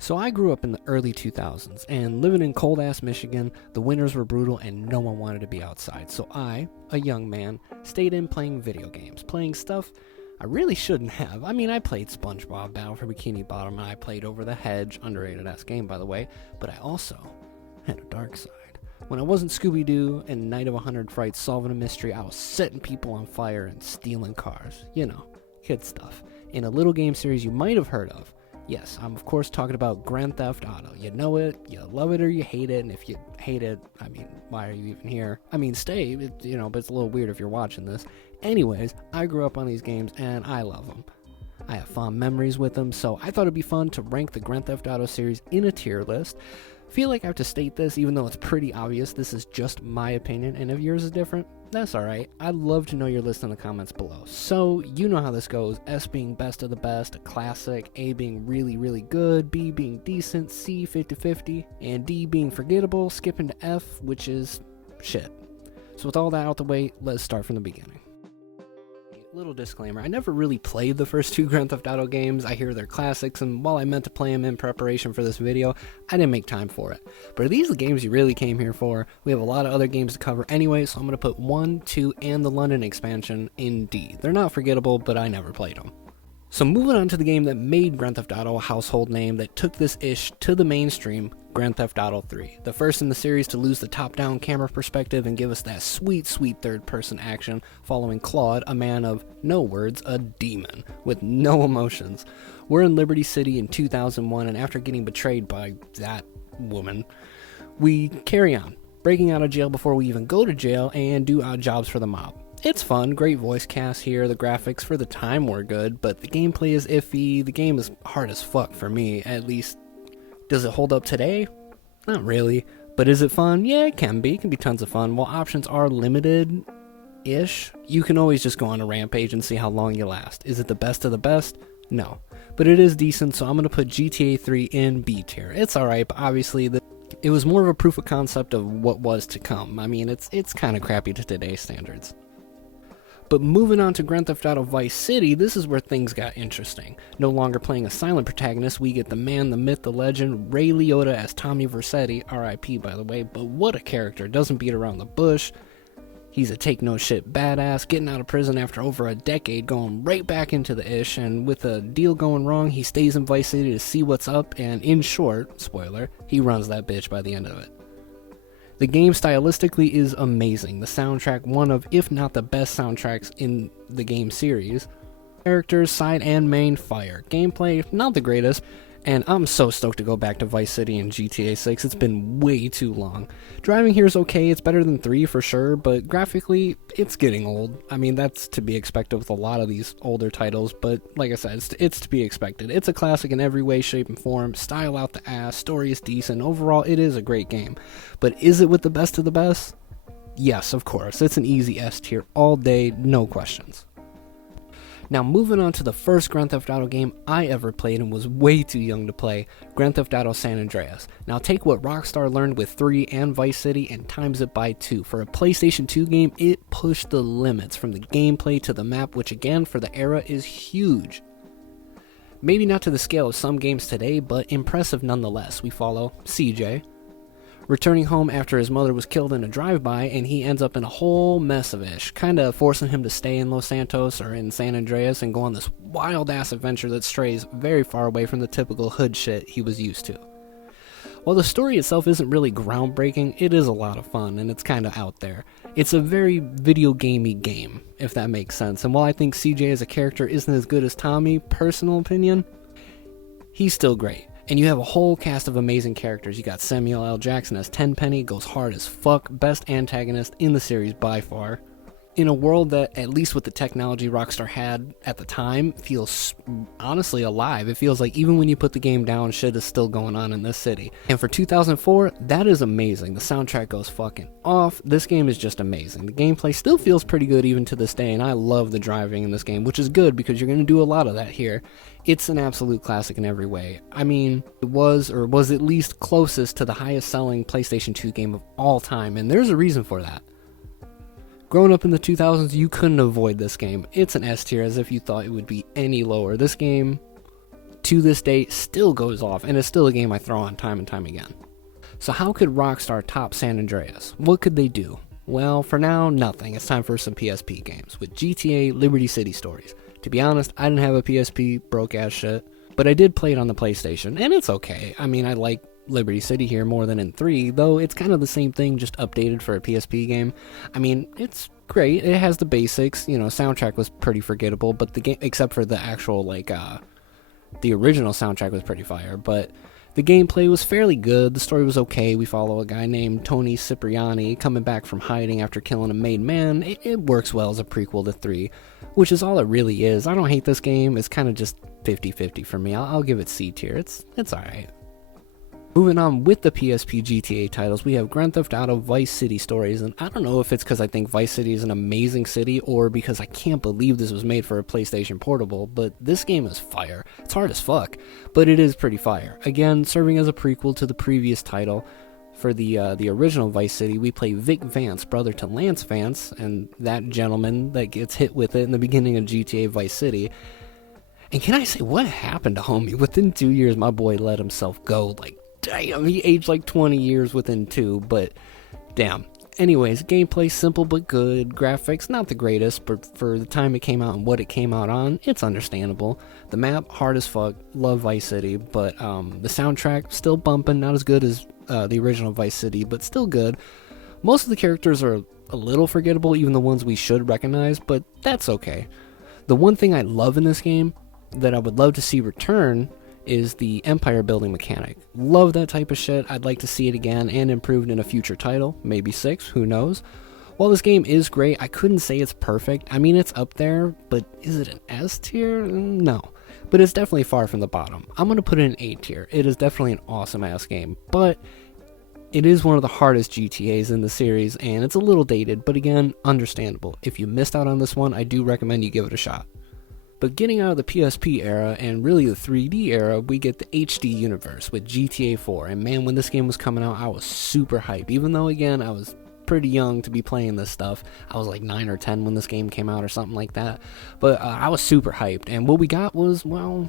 So I grew up in the early 2000s, and living in cold-ass Michigan, the winters were brutal and no one wanted to be outside. So I, a young man, stayed in playing video games, playing stuff I really shouldn't have. I mean, I played SpongeBob Battle for Bikini Bottom, and I played Over the Hedge, underrated-ass game, by the way, but I also had a dark side. When I wasn't Scooby-Doo and Night of 100 Frights solving a mystery, I was setting people on fire and stealing cars. You know, kid stuff. In a little game series you might have heard of. Yes, I'm of course talking about Grand Theft Auto. You know it, you love it or you hate it, and if you hate it, I mean, why are you even here? I mean, stay, but it's a little weird if you're watching this. Anyways, I grew up on these games and I love them. I have fond memories with them, so I thought it'd be fun to rank the Grand Theft Auto series in a tier list. Feel like I have to state this, even though it's pretty obvious. This is just my opinion, and if yours is different, that's alright. I'd love to know your list in the comments below. So, you know how this goes. S being best of the best, a classic, A being really, really good, B being decent, C 50-50, and D being forgettable, skipping to F, which is shit. So with all that out the way, let's start from the beginning. Little disclaimer, I never really played the first two Grand Theft Auto games. I hear they're classics, and while I meant to play them in preparation for this video, I didn't make time for it. But are these the games you really came here for? We have a lot of other games to cover anyway, so I'm going to put 1, 2, and the London expansion in D. They're not forgettable, but I never played them. So moving on to the game that made Grand Theft Auto a household name that took this ish to the mainstream, Grand Theft Auto 3. The first in the series to lose the top-down camera perspective and give us that sweet, sweet third-person action following Claude, a man of no words, a demon, with no emotions. We're in Liberty City in 2001, and after getting betrayed by that woman, we carry on, breaking out of jail before we even go to jail and do odd jobs for the mob. It's fun, great voice cast here, the graphics for the time were good, but the gameplay is iffy, the game is hard as fuck for me, at least. Does it hold up today? Not really. But is it fun? Yeah, it can be tons of fun. While options are limited-ish, you can always just go on a rampage and see how long you last. Is it the best of the best? No. But it is decent, so I'm going to put GTA 3 in B tier. It's alright, but obviously it was more of a proof of concept of what was to come. I mean, it's kind of crappy to today's standards. But moving on to Grand Theft Auto Vice City, this is where things got interesting. No longer playing a silent protagonist, we get the man, the myth, the legend, Ray Liotta as Tommy Vercetti, RIP by the way, but what a character, doesn't beat around the bush. He's a take-no-shit badass, getting out of prison after over a decade, going right back into the ish, and with a deal going wrong, he stays in Vice City to see what's up, and in short, spoiler, he runs that bitch by the end of it. The game stylistically is amazing. The soundtrack, one of, if not the best soundtracks in the game series. Characters, side and main, fire. Gameplay, not the greatest. And I'm so stoked to go back to Vice City and GTA 6. It's been way too long. Driving here is okay. It's better than 3 for sure, but graphically, it's getting old. I mean, that's to be expected with a lot of these older titles, but like I said, it's to be expected. It's a classic in every way, shape, and form. Style out the ass. Story is decent. Overall, it is a great game. But is it with the best of the best? Yes, of course. It's an easy S tier all day, no questions. Now moving on to the first Grand Theft Auto game I ever played and was way too young to play, Grand Theft Auto San Andreas. Now take what Rockstar learned with 3 and Vice City and times it by 2. For a PlayStation 2 game, it pushed the limits from the gameplay to the map, which again for the era is huge. Maybe not to the scale of some games today, but impressive nonetheless. We follow CJ, returning home after his mother was killed in a drive-by, and he ends up in a whole mess of ish, kinda forcing him to stay in Los Santos or in San Andreas and go on this wild-ass adventure that strays very far away from the typical hood shit he was used to. While the story itself isn't really groundbreaking, it is a lot of fun, and it's kinda out there. It's a very video gamey game, if that makes sense, and while I think CJ as a character isn't as good as Tommy, personal opinion, he's still great. And you have a whole cast of amazing characters. You got Samuel L. Jackson as Tenpenny, goes hard as fuck, best antagonist in the series by far. In a world that, at least with the technology Rockstar had at the time, feels honestly alive. It feels like even when you put the game down, shit is still going on in this city. And for 2004, that is amazing. The soundtrack goes fucking off. This game is just amazing. The gameplay still feels pretty good even to this day, and I love the driving in this game, which is good because you're going to do a lot of that here. It's an absolute classic in every way. I mean, it was at least closest to the highest selling PlayStation 2 game of all time, and there's a reason for that. Growing up in the 2000s, you couldn't avoid this game. It's an S tier as if you thought it would be any lower. This game to this day still goes off, and it's still a game I throw on time and time again. So how could Rockstar top San Andreas? What could they do? Well, for now, nothing. It's time for some PSP games, with GTA Liberty City Stories. To be honest, I didn't have a PSP, broke ass shit, but I did play it on the PlayStation, and it's okay. I mean, I like Liberty City here more than in 3, though it's kind of the same thing, just updated for a PSP game. I mean, it's great. It has the basics, soundtrack was pretty forgettable, but the game, except for the actual, the original soundtrack was pretty fire, but the gameplay was fairly good. The story was okay. We follow a guy named Tony Cipriani coming back from hiding after killing a made man. It works well as a prequel to 3, which is all it really is. I don't hate this game. It's kind of just 50-50 for me. I'll give it C tier. It's alright. Moving on with the PSP GTA titles, we have Grand Theft Auto Vice City Stories, and I don't know if it's because I think Vice City is an amazing city or because I can't believe this was made for a PlayStation Portable, but this game is fire. It's hard as fuck, but it is pretty fire. Again, serving as a prequel to the previous title. For the original Vice City, we play Vic Vance, brother to Lance Vance, and that gentleman that gets hit with it in the beginning of GTA Vice City. And can I say, what happened to homie? Within 2 years, my boy let himself go, damn, he aged 20 years within 2, but damn. Anyways, gameplay simple but good, graphics not the greatest, but for the time it came out and what it came out on, it's understandable. The map, hard as fuck, love Vice City, but the soundtrack, still bumping, not as good as the original Vice City, but still good. Most of the characters are a little forgettable, even the ones we should recognize, but that's okay. The one thing I love in this game, that I would love to see return, is the empire building mechanic. Love that type of shit. I'd like to see it again and improved in a future title, maybe 6, who knows. While this game is great, I couldn't say it's perfect. I mean, it's up there, but is it an S tier? No. But it's definitely far from the bottom. I'm going to put it in A tier. It is definitely an awesome ass game, but it is one of the hardest GTAs in the series, and it's a little dated, but again, understandable. If you missed out on this one, I do recommend you give it a shot. But getting out of the PSP era, and really the 3D era, we get the HD universe with GTA 4. And man, when this game was coming out, I was super hyped. Even though, again, I was pretty young to be playing this stuff. I was 9 or 10 when this game came out or something like that. But I was super hyped. And what we got was, well,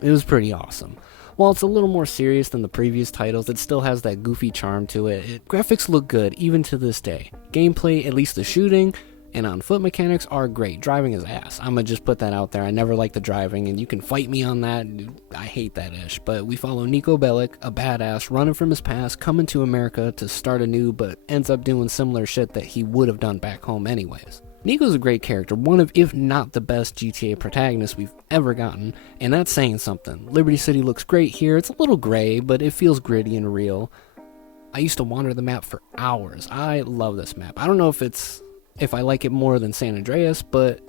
it was pretty awesome. While it's a little more serious than the previous titles, it still has that goofy charm to it. Graphics look good, even to this day. Gameplay, at least the shooting, and on foot mechanics are great. Driving is ass. I'm gonna just put that out there. I never liked the driving, and you can fight me on that. I hate that ish. But we follow Niko Bellic, a badass, running from his past, coming to America to start anew, but ends up doing similar shit that he would have done back home anyways. Niko's a great character, one of, if not the best GTA protagonists we've ever gotten, and that's saying something. Liberty City looks great here. It's a little gray, but it feels gritty and real. I used to wander the map for hours. I love this map. I don't know if I like it more than San Andreas, but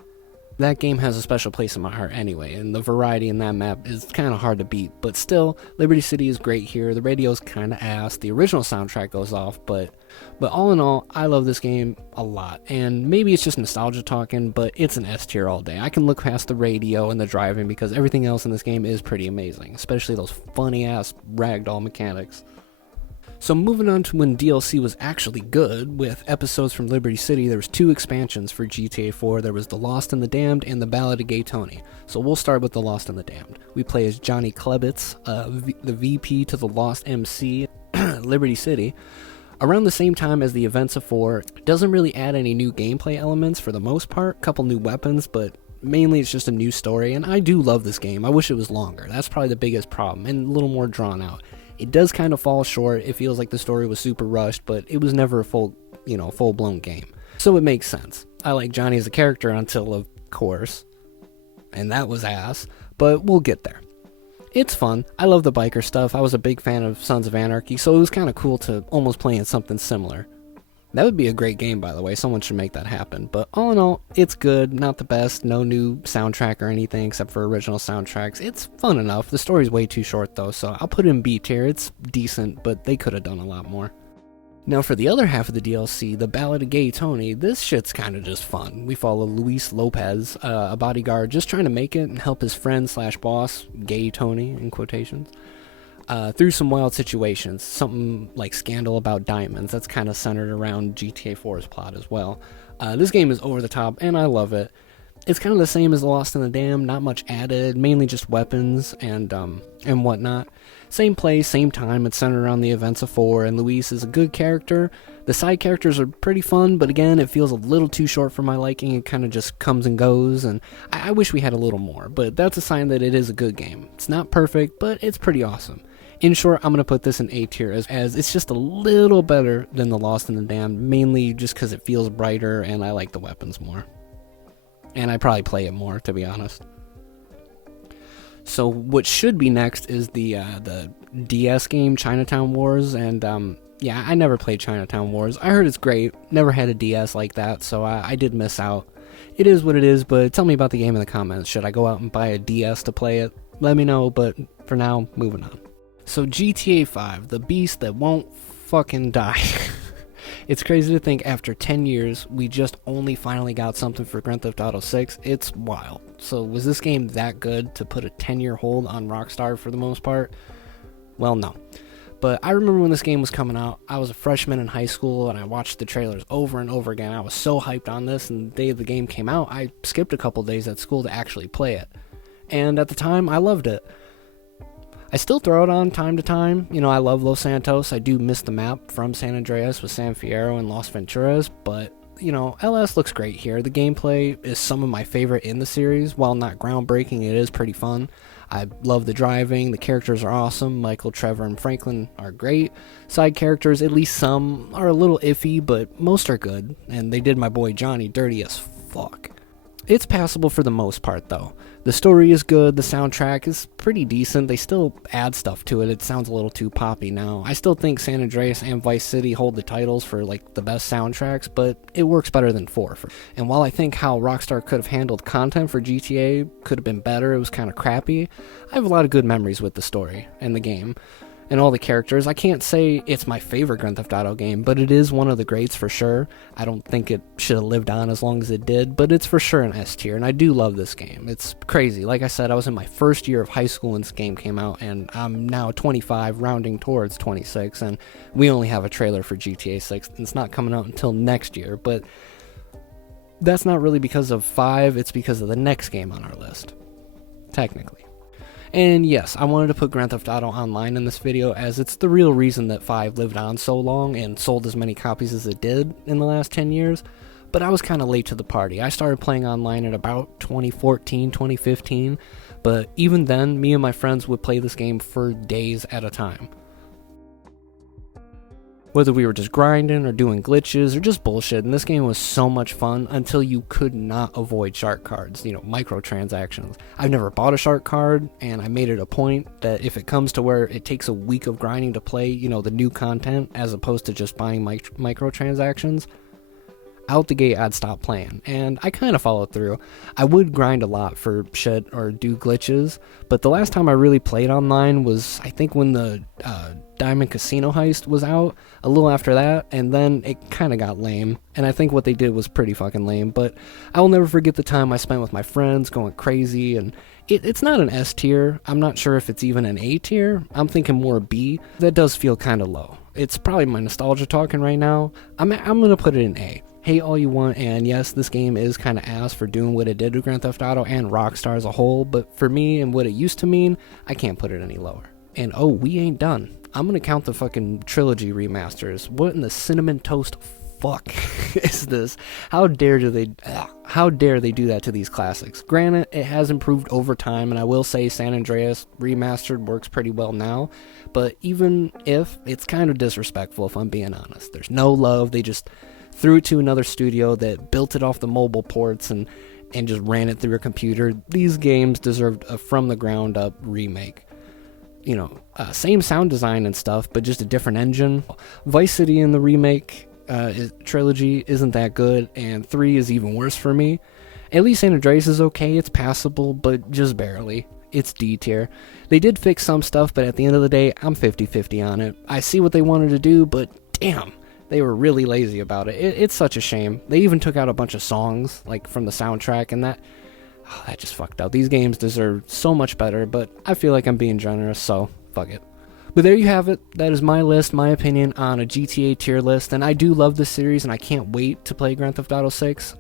that game has a special place in my heart anyway, and the variety in that map is kind of hard to beat. But still, Liberty City is great here. The radio's kind of ass. The original soundtrack goes off, but all in all, I love this game a lot. And maybe it's just nostalgia talking, but it's an S tier all day. I can look past the radio and the driving because everything else in this game is pretty amazing, especially those funny ass ragdoll mechanics. So moving on to when DLC was actually good, with episodes from Liberty City, there was 2 expansions for GTA 4. There was The Lost and the Damned and The Ballad of Gay Tony. So we'll start with The Lost and the Damned. We play as Johnny Klebitz, the VP to the Lost MC, Liberty City. Around the same time as the events of 4, doesn't really add any new gameplay elements for the most part, couple new weapons, but mainly it's just a new story, and I do love this game. I wish it was longer. That's probably the biggest problem, and a little more drawn out. It does kind of fall short. It feels like the story was super rushed, but it was never a full-blown game. So it makes sense. I like Johnny as a character until, of course, and that was ass, but we'll get there. It's fun. I love the biker stuff. I was a big fan of Sons of Anarchy, so it was kind of cool to almost play in something similar. That would be a great game, by the way. Someone should make that happen. But all in all, it's good. Not the best. No new soundtrack or anything except for original soundtracks. It's fun enough. The story's way too short, though, so I'll put it in B tier. It's decent, but they could have done a lot more. Now, for the other half of the DLC, The Ballad of Gay Tony, this shit's kind of just fun. We follow Luis Lopez, a bodyguard just trying to make it and help his friend/boss, Gay Tony, in quotations, through some wild situations. Something like scandal about diamonds. That's kind of centered around GTA 4's plot as well. This game is over the top, and I love it. It's kind of the same as Lost in the Dam, not much added, mainly just weapons and whatnot. Same place, same time, it's centered around the events of 4, and Luis is a good character. The side characters are pretty fun, but again, it feels a little too short for my liking. It kind of just comes and goes, and I wish we had a little more, but that's a sign that it is a good game. It's not perfect, but it's pretty awesome. In short, I'm going to put this in A tier as it's just a little better than the Lost in the Dam, mainly just because it feels brighter and I like the weapons more. And I probably play it more, to be honest. So what should be next is the DS game, Chinatown Wars, and yeah, I never played Chinatown Wars. I heard it's great, never had a DS like that, so I did miss out. It is what it is, but tell me about the game in the comments. Should I go out and buy a DS to play it? Let me know, but for now, moving on. So GTA 5, the beast that won't fucking die. It's crazy to think after 10 years, we just only finally got something for Grand Theft Auto 6. It's wild. So was this game that good to put a 10-year hold on Rockstar for the most part? Well, no. But I remember when this game was coming out, I was a freshman in high school, and I watched the trailers over and over again. I was so hyped on this, and the day the game came out, I skipped a couple days at school to actually play it. And at the time, I loved it. I still throw it on time to time. You know, I love Los Santos. I do miss the map from San Andreas with San Fierro and Las Venturas, but, you know, LS looks great here. The gameplay is some of my favorite in the series. While not groundbreaking, it is pretty fun. I love the driving. The characters are awesome. Michael, Trevor, and Franklin are great. Side characters, at least some, are a little iffy, but most are good. And they did my boy Johnny dirty as fuck. It's passable for the most part, though. The story is good, the soundtrack is pretty decent, they still add stuff to it, it sounds a little too poppy now. I still think San Andreas and Vice City hold the titles for, like, the best soundtracks, but it works better than 4. And while I think how Rockstar could have handled content for GTA could have been better, it was kind of crappy, I have a lot of good memories with the story and the game. And all the characters. I can't say it's my favorite Grand Theft Auto game, but it is one of the greats for sure. I don't think it should have lived on as long as it did, but it's for sure an S tier, and I do love this game. It's crazy. Like I said, I was in my first year of high school when this game came out, and I'm now 25, rounding towards 26, and we only have a trailer for GTA 6, and it's not coming out until next year, but that's not really because of 5, it's because of the next game on our list, technically. And yes, I wanted to put Grand Theft Auto Online in this video as it's the real reason that 5 lived on so long and sold as many copies as it did in the last 10 years, but I was kind of late to the party. I started playing online at about 2014, 2015, but even then, me and my friends would play this game for days at a time. Whether we were just grinding or doing glitches or just bullshit, and this game was so much fun until you could not avoid shark cards, you know, microtransactions. I've never bought a shark card, and I made it a point that if it comes to where it takes a week of grinding to play, you know, the new content, as opposed to just buying microtransactions, out the gate I'd stop playing, and I kind of followed through. I would grind a lot for shit or do glitches, but the last time I really played online was, I think, when the Diamond Casino Heist was out, a little after that, and then it kind of got lame, and I think what they did was pretty fucking lame, but I will never forget the time I spent with my friends going crazy, and it's not an S tier. I'm not sure if it's even an A tier. I'm thinking more B. That does feel kind of low. It's probably my nostalgia talking right now. I'm gonna put it in A. Hate all you want, and yes, this game is kind of ass for doing what it did to Grand Theft Auto and Rockstar as a whole, but for me and what it used to mean, I can't put it any lower. And oh, we ain't done. I'm gonna count the fucking Trilogy remasters. What in the cinnamon toast fuck is this? How dare they do that to these classics? Granted, it has improved over time, and I will say San Andreas Remastered works pretty well now, but even if, it's kind of disrespectful if I'm being honest. There's no love, they just threw it to another studio that built it off the mobile ports and just ran it through a computer. These games deserved a from the ground up remake. You know, same sound design and stuff, but just a different engine. Vice City in the remake trilogy isn't that good, and 3 is even worse for me. At least San Andreas is okay, it's passable, but just barely. It's D tier. They did fix some stuff, but at the end of the day, I'm 50-50 on it. I see what they wanted to do, but damn, they were really lazy about it. It's such a shame. They even took out a bunch of songs, like, from the soundtrack, and that just fucked up. These games deserve so much better, but I feel like I'm being generous, so fuck it. But there you have it. That is my list, my opinion on a GTA tier list, and I do love this series, and I can't wait to play Grand Theft Auto 6.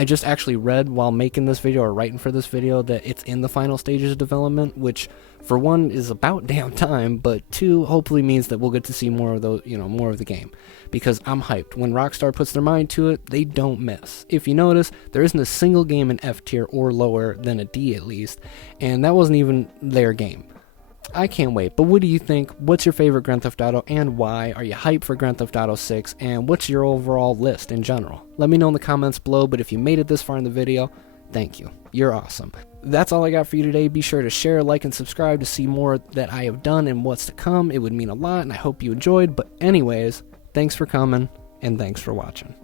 I just actually read while making this video or writing for this video that it's in the final stages of development, which for one is about damn time, but two hopefully means that we'll get to see more of those, more of the game, because I'm hyped. When Rockstar puts their mind to it, they don't miss. If you notice, there isn't a single game in F tier or lower than a D at least, and that wasn't even their game. I can't wait, but what do you think? What's your favorite Grand Theft Auto and why? Are you hyped for Grand Theft Auto 6? And what's your overall list in general? Let me know in the comments below, but if you made it this far in the video, thank you. You're awesome. That's all I got for you today. Be sure to share, like, and subscribe to see more that I have done and what's to come. It would mean a lot, and I hope you enjoyed. But anyways, thanks for coming, and thanks for watching.